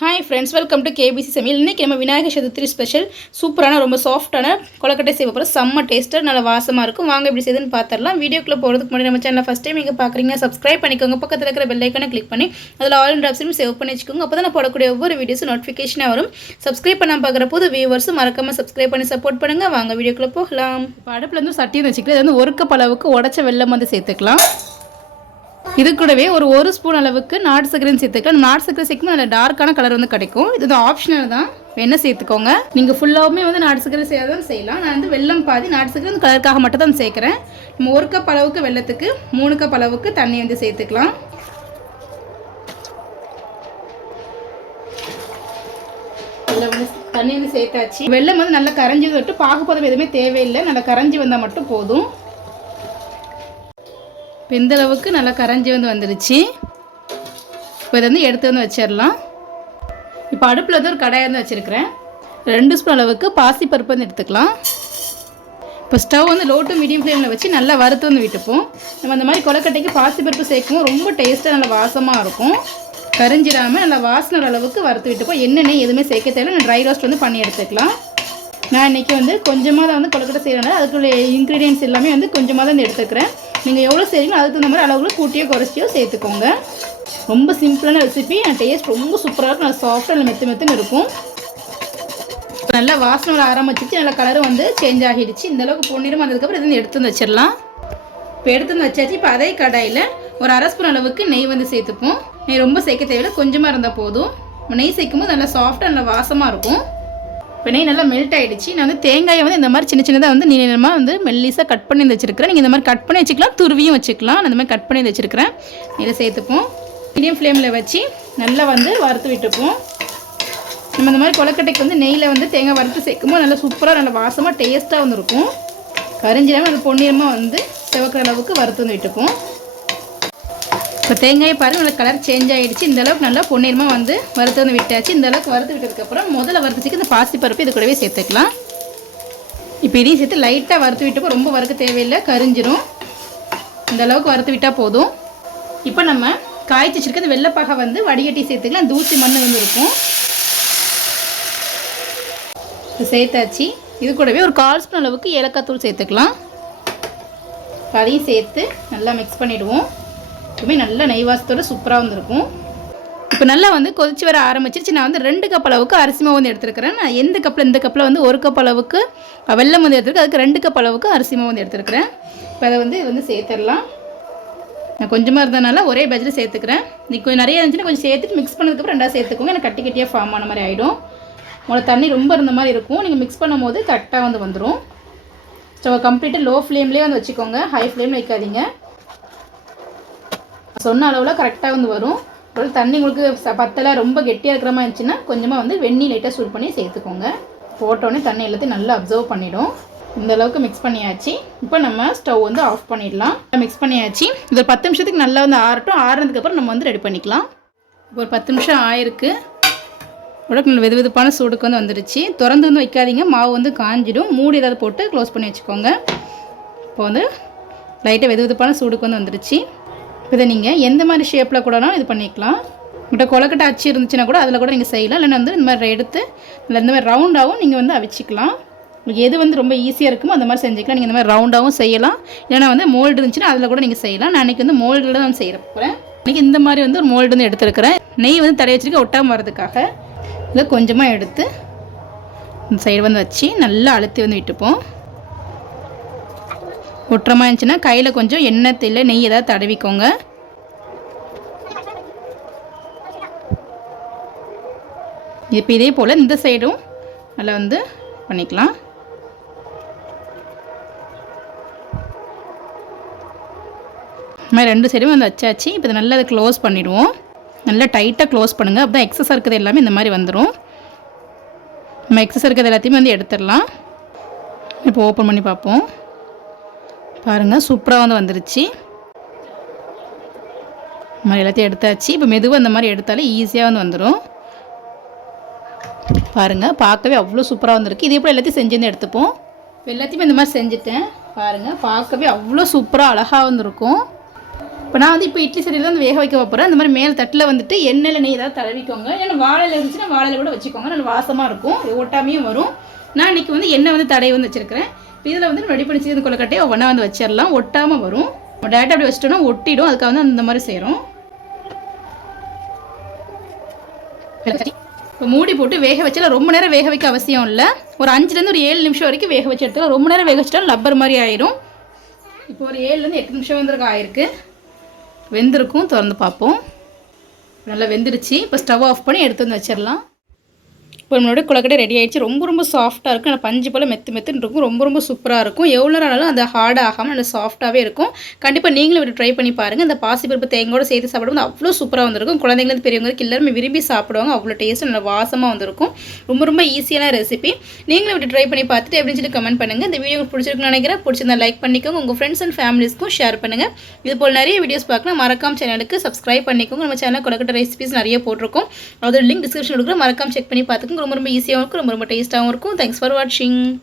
Hi friends welcome to KBC சமையல் இன்றைக்கி நம்ம விநாயகர் சதுர்த்தி ஸ்பெஷல் சூப்பரான ரொம்ப சாஃப்டான கொலக்கட்டை செய்ய போகிறோம் செம்ம டேஸ்ட்டாக நல்லா வாசமாக இருக்கும். வாங்க எப்படி செய்யுதுன்னு பார்த்துடலாம். வீடியோக்குள்ளே போகிறதுக்கு முன்னாடி நம்ம சேனல் ஃபஸ்ட் டைம் நீங்கள் பார்க்குறீங்க சப்ஸ்கிரைப் பண்ணிக்கோங்க. பக்கத்தில் இருக்கிற பெல் கிளிக் பண்ணி அதில் ஆல் அண்ட் ஆப்ஷனும் சேவ் பண்ணி வச்சுக்கோங்க. அப்போ தான் நான் போடக்கூடிய ஒவ்வொரு வீடியோஸும் நோட்டிஃபிகேஷனாக வரும். சப்ஸ்கிரைப் பண்ண பார்க்குற போது வியூவர்ஸும் மறக்காமல் சப்ஸ்கிரைப் பண்ணி சப்போர்ட் பண்ணுங்கள் வாங்க வீடியோக்குள்ளே போகலாம். இப்போ அடுப்பில் வந்து சட்டி வச்சுக்கிட்டு அது வந்து ஒரு கப் அளவுக்கு உடச்ச வெள்ளம் வந்து சேர்த்துக்கலாம். இது கூடவே ஒரு ஒரு ஸ்பூன் அளவுக்கு நாட்டு சக்கரையும் சேர்த்துக்கலாம். நாட்டு சக்கரை சேர்க்கும் நல்ல டார்க்கான கலர் வந்து கிடைக்கும். இது ஆப்ஷனல் தான். வேணால் சேர்த்துக்கோங்க. நீங்கள் ஃபுல்லாகவுமே வந்து நாட்டு சர்க்கரை செய்யாதான் செய்யலாம். நான் வந்து வெள்ளம் பாதி நாட்டு சக்கரை வந்து கலருக்காக மட்டும் தான் சேர்க்குறேன். நம்ம ஒரு கப் அளவுக்கு வெள்ளத்துக்கு மூணு கப் அளவுக்கு தண்ணி வந்து சேர்த்துக்கலாம். வந்து தண்ணி வந்து சேர்த்தாச்சு. வெள்ளம் வந்து நல்லா கரைஞ்சி விட்டு பாகுபதம் எதுவுமே தேவையில்லை. நல்லா கரைஞ்சி வந்தால் மட்டும் போதும். இப்போ இந்தளவுக்கு நல்லா கரைஞ்சி வந்து வந்துடுச்சு இப்போ இதை வந்து எடுத்து வந்து வச்சிடலாம். இப்போ அடுப்பில் வந்து ஒரு கடாயை வந்து வச்சுருக்கிறேன். ரெண்டு ஸ்பூன் அளவுக்கு பாசிப்பருப்பு வந்து எடுத்துக்கலாம். இப்போ ஸ்டவ் வந்து லோ டு மீடியம் ஃப்ளேமில் வச்சு நல்லா வறுத்து வந்து விட்டுப்போம். நம்ம அந்த மாதிரி கொலக்கட்டைக்கு பாசிப்பருப்பு சேர்க்கும் ரொம்ப டேஸ்ட்டாக நல்லா வாசமாக இருக்கும். கரிஞ்சிடாமல் நல்லா வாசனை அளவுக்கு வறுத்து விட்டுப்போம். என்னென்ன எதுவுமே சேர்க்க தேவை ட்ரை ரோஸ்ட் வந்து பண்ணி எடுத்துக்கலாம். நான் இன்றைக்கி வந்து கொஞ்சமாக தான் வந்து கொலக்கட்டை செய்கிறேன் அதுக்குள்ள இன்க்ரீடியன்ஸ் எல்லாமே வந்து கொஞ்சமாக தான் வந்து எடுத்துக்கிறேன். நீங்கள் எவ்வளோ செய்கிறீங்களோ அதுக்கு தகுந்த மாதிரி அளவுல கூட்டியோ குறைச்சியோ சேர்த்துக்கோங்க. ரொம்ப சிம்பிளான ரெசிபி டேஸ்ட் ரொம்ப சூப்பராக இருக்கும். நல்லா சாஃப்டாக நல்லா மெத்து மெத்துன்னு இருக்கும். நல்லா வாசனை வர ஆரம்பிச்சிச்சு நல்லா கலரும் வந்து சேஞ்ச் ஆகிடுச்சு. இந்த அளவுக்கு பொன்னிறம் வந்ததுக்கப்புறம் இதை எடுத்து வந்து வச்சிடலாம். இப்போ எடுத்து வந்து வச்சாச்சு. இப்போ அதே கடாயில் ஒரு அரை ஸ்பூன் அளவுக்கு நெய் வந்து சேர்த்துப்போம். நெய் ரொம்ப சேர்க்க தேவையில்லை. கொஞ்சமாக இருந்தால் போதும். நெய் சேர்க்கும் போது நல்லா சாஃப்டாக நல்லா வாசமாக இருக்கும். இப்போ நெய் நல்லா மெல்ட் ஆகிடுச்சு நான் வந்து தேங்காயை வந்து இந்த மாதிரி சின்ன சின்னதாக வந்து நீளமாக வந்து மெல்லிஸாக கட் பண்ணி வச்சுருக்கிறேன். நீங்கள் இந்த மாதிரி கட் பண்ணி வச்சுக்கலாம். துருவியும் வச்சுக்கலாம். அந்த மாதிரி கட் பண்ணி வச்சுருக்கிறேன். இதை சேர்த்துப்போம். மீடியம் ஃப்ளேமில் வச்சு நல்லா வந்து வறுத்து விட்டுப்போம். நம்ம இந்த மாதிரி கொலக்கட்டைக்கு வந்து நெய்யில் வந்து தேங்காய் வறுத்து சேர்க்கும்போது நல்லா சூப்பராக நல்லா வாசமாக டேஸ்ட்டாக வந்துருக்கும். கரிஞ்சிடாமல் அது பொன்னிறமாக வந்து செவக்கிற அளவுக்கு வறுத்து வந்து விட்டுப்போம். இப்போ தேங்காயை பாருங்கள் நல்லா கலர் சேஞ்ச் ஆகிடுச்சு இந்தளவுக்கு நல்லா பொன்னிறமாக வந்து வறுத்து வந்து விட்டாச்சு. இந்த அளவுக்கு வறுத்து விட்டதுக்கப்புறம் முதல்ல வறுத்துச்சுக்கு இந்த பாசி பருப்பு இது கூடவே சேர்த்துக்கலாம். இப்போ இதையும் சேர்த்து லைட்டாக வறுத்து விட்டப்போ ரொம்ப வறுக்க தேவையில்லை கரிஞ்சிரும். இந்த அளவுக்கு வறுத்து விட்டால் போதும். இப்போ நம்ம காய்ச்சி வச்சிருக்க இந்த வெள்ளைப்பாகை வந்து வடிகட்டி சேர்த்துக்கலாம். தூசி மண் வந்து இருக்கும். சேர்த்தாச்சு. இது கூடவே ஒரு கால் ஸ்பூன் அளவுக்கு ஏலக்காய் தூள் சேர்த்துக்கலாம். அதையும் சேர்த்து நல்லா மிக்ஸ் பண்ணிவிடுவோம் எப்பவுமே நல்ல நெய்வாசத்தோட சூப்பராக வந்திருக்கும். இப்போ நல்லா வந்து கொதிச்சு வர ஆரம்பிச்சிருச்சு. நான் வந்து ரெண்டு கப் அளவுக்கு அரிசி மாவு வந்து எடுத்துருக்கிறேன். நான் எந்த கப்பில் இந்த கப்பில் வந்து ஒரு கப் அளவுக்கு வெள்ளம் வந்து எடுத்துருக்கேன். அதுக்கு ரெண்டு கப் அளவுக்கு அரிசி மாவு வந்து எடுத்துருக்கிறேன். இப்போ அதை வந்து இது வந்து சேர்த்துடலாம். நான் கொஞ்சமாக இருந்தனால ஒரே பேட்சில் சேர்த்துக்கிறேன். நீ கொஞ்சம் நிறைய இருந்துச்சுன்னா கொஞ்சம் சேர்த்துட்டு மிக்ஸ் பண்ணதுக்கப்புறம் ரெண்டாக சேர்த்துக்கோங்க. எனக்கு கட்டி கட்டியாக ஃபார்ம் ஆன மாதிரி ஆகிடும் உங்களோட தண்ணி ரொம்ப இருந்த மாதிரி இருக்கும். நீங்கள் மிக்ஸ் பண்ணும் போது கரெக்டாக வந்து வந்துடும் ஸ்டவ் கம்ப்ளீட்டாக லோ ஃப்ளேம்லேயே வந்து வச்சுக்கோங்க. ஹை ஃப்ளேம் வைக்காதீங்க. சொன்ன அளவில் கரெக்டாக வந்து வரும். அப்புறம் தண்ணி உங்களுக்கு பத்தலை ரொம்ப கெட்டியாக இருக்கிற மாதிரி இருந்துச்சுன்னா கொஞ்சமாக வந்து வெந்நீர் லைட்டாக சூட் பண்ணி சேர்த்துக்கோங்க. போட்டோடனே தண்ணி எல்லாத்தையும் நல்லா அப்சர்வ் பண்ணிடும். இந்த அளவுக்கு மிக்ஸ் பண்ணியாச்சு. இப்போ நம்ம ஸ்டவ் வந்து ஆஃப் பண்ணிடலாம். மிக்ஸ் பண்ணியாச்சு. இது ஒரு பத்து நிமிஷத்துக்கு நல்லா வந்து ஆறட்டும். ஆறுனதுக்கப்புறம் நம்ம வந்து ரெடி பண்ணிக்கலாம். இப்போ ஒரு பத்து நிமிஷம் ஆயிருக்கு. உடம்பு நல்ல வெது வெதுப்பான சூடுக்கு வந்து வந்துடுச்சு. திறந்து வந்து வைக்காதீங்க. மாவு வந்து காஞ்சிடும். மூடி ஏதாவது போட்டு க்ளோஸ் பண்ணி வச்சுக்கோங்க. இப்போ வந்து லைட்டாக வெது வெதுப்பான சூடுக்கு வந்து வந்துடுச்சு. இதை நீங்கள் எந்த மாதிரி ஷேப்பில் கூடனா இது பண்ணிக்கலாம். உங்கள்கிட்ட கொலக்கட்டை அச்சு இருந்துச்சுன்னா கூட அதில் கூட நீங்கள் செய்யலாம். இல்லைன்னா வந்து இந்த மாதிரி எடுத்து இல்லை இந்த மாதிரி ரவுண்டாகவும் நீங்கள் வந்து அவிச்சிக்கலாம். உங்களுக்கு எது வந்து ரொம்ப ஈஸியாக இருக்குமோ அந்த மாதிரி செஞ்சுக்கலாம். நீங்கள் இந்த மாதிரி ரவுண்டாகவும் செய்யலாம். இல்லைனா வந்து மோல்டு இருந்துச்சுன்னா அதில் கூட நீங்கள் செய்யலாம். நான் அன்றைக்கி வந்து மோல்டில் தான் செய்ய போகிறேன் இன்றைக்கி இந்த மாதிரி வந்து ஒரு மோல்டு வந்து எடுத்துருக்கிறேன். நெய் வந்து தடை வச்சுருக்க ஒட்டாமல் வரதுக்காக இதை கொஞ்சமாக எடுத்து இந்த சைடு வந்து வச்சு நல்லா அழுத்தி வந்து விட்டுப்போம். ஒட்டுறமா இருந்துச்சுன்னா கையில் கொஞ்சம் எண்ணெய் இல்லை நெய் ஏதாவது தடவிக்கோங்க. இப்போ இதே போல் இந்த சைடும் நல்லா வந்து பண்ணிக்கலாம். மாதிரி ரெண்டு சைடும் வந்து வச்சாச்சு. இப்போ நல்லா அதை க்ளோஸ் பண்ணிவிடுவோம் நல்லா டைட்டாக க்ளோஸ் பண்ணுங்கள் அப்போ தான் எக்ஸஸ் இருக்கிறது எல்லாமே இந்த மாதிரி வந்துடும் நம்ம எக்ஸஸ் இருக்கிறது எல்லாத்தையுமே வந்து எடுத்துடலாம். இப்போ ஓப்பன் பண்ணி பார்ப்போம். பாருங்கள் சூப்பராக வந்து வந்துருச்சு. இந்த மாதிரி எல்லாத்தையும் எடுத்தாச்சு. இப்போ மெதுவாக இந்த மாதிரி எடுத்தாலே ஈஸியாக வந்து வந்துடும் பாருங்கள் பார்க்கவே அவ்வளோ சூப்பராக வந்திருக்கு. இதே போல் எல்லாத்தையும் செஞ்சு வந்து எடுத்துப்போம். இப்போ எல்லாத்தையுமே இந்த மாதிரி செஞ்சுட்டேன். பாருங்கள் பார்க்கவே அவ்வளோ சூப்பராக அழகாக வந்திருக்கும். இப்போ நான் வந்து இப்போ இட்லி சட்டியில் வந்து வேக வைக்க போகிறேன் அந்த மாதிரி மேல் தட்டில் வந்துட்டு எண்ணெயில் நெய் ஏதாவது தடவிக்கோங்க. ஏன்னா வாழையில் இருந்துச்சுன்னா வாழையில் கூட வச்சுக்கோங்க. நல்ல வாசமாக இருக்கும். இது ஒட்டாமையும் வரும். நான் இன்னைக்கு வந்து எண்ணெய் வந்து தடவி வந்து வச்சுருக்கிறேன். இதில் வந்து ரெடி பண்ணி வச்சு கொள்ளக்கட்டையை ஒன்றா வந்து வச்சிடலாம் ஒட்டாமல் வரும். டேரெக்டாக அப்படி வச்சிட்டோம்னா ஒட்டிடும். அதுக்காக வந்து அந்த மாதிரி செய்கிறோம் இப்போ மூடி போட்டு வேக வச்சாலும் ரொம்ப நேரம் வேக வைக்க அவசியம் இல்லை. ஒரு அஞ்சுலேருந்து ஒரு ஏழு நிமிஷம் வரைக்கும் வேக வச்சு எடுத்துக்கலாம். ரொம்ப நேரம் வேக வச்சிட்டாலும் லப்பர் மாதிரி ஆயிரும். இப்போ ஒரு ஏழுலேருந்து எட்டு நிமிஷம் வந்துருக்க ஆயிருக்கு. வெந்திருக்கும். திறந்து பார்ப்போம். நல்லா வெந்துருச்சு இப்போ ஸ்டவ் ஆஃப் பண்ணி எடுத்து வந்து வச்சிடலாம் இப்போ நம்மளோட குளக்கடை ரெடி ஆகிடுச்சு ரொம்ப ரொம்ப சாஃப்ட்டாக இருக்கும். ஆனால் பஞ்சு போல் மெத்து மெத்துன்னு இருக்கும். ரொம்ப ரொம்ப சூப்பராக இருக்கும். எவ்வளோ நாளும் அந்த ஹார்ட் ஆகாமல் நல்லா சாஃப்ட்டாகவே இருக்கும். கண்டிப்பாக நீங்களும் இப்படி ட்ரை பண்ணி பாருங்கள் இந்த பாசிப்பருப்பு தேங்கோட சேர்த்து சாப்பிடும்போது அவ்வளோ சூப்பராக வந்திருக்கும். குழந்தைங்களுக்கு பெரியவங்களுக்கு எல்லாருமே விரும்பி சாப்பிடுவாங்க. அவ்வளோ டேஸ்ட் நல்லா வாசமாக வந்திருக்கும். ரொம்ப ரொம்ப ஈஸியான ரெசிபி நீங்களும் இப்படி ட்ரை பண்ணி பார்த்துட்டு எப்படின்னு சொல்லி கமெண்ட் பண்ணுங்கள் இந்த வீடியோ பிடிச்சிருக்குன்னு நினைக்கிறேன். பிடிச்சிருந்தா லைக் பண்ணிக்கோங்க. உங்கள் ஃப்ரெண்ட்ஸ் அண்ட் ஃபேமிலிஸ்க்கும் ஷேர் பண்ணுங்கள் இது போல் நிறைய வீடியோஸ் பார்க்கலாம். மறக்காம சேனலுக்கு சப்ஸ்கிரைப் பண்ணிக்கோங்க. நம்ம சேனல் கொலக்கட்ட ரெசிபிஸ் நிறைய போட்டிருக்கோம். அதோட லிங்க் டிஸ்கிரிப்ஷன் கொடுக்குறோம் மறக்காம செக் பண்ணி பார்த்துக்கோங்க. ரொம்ப ரொம்ப ஈஸியாகவும் இருக்கும் ரொம்ப ரொம்ப டேஸ்ட்டாகவும் இருக்கும். தேங்க்ஸ் ஃபார் வாட்சிங்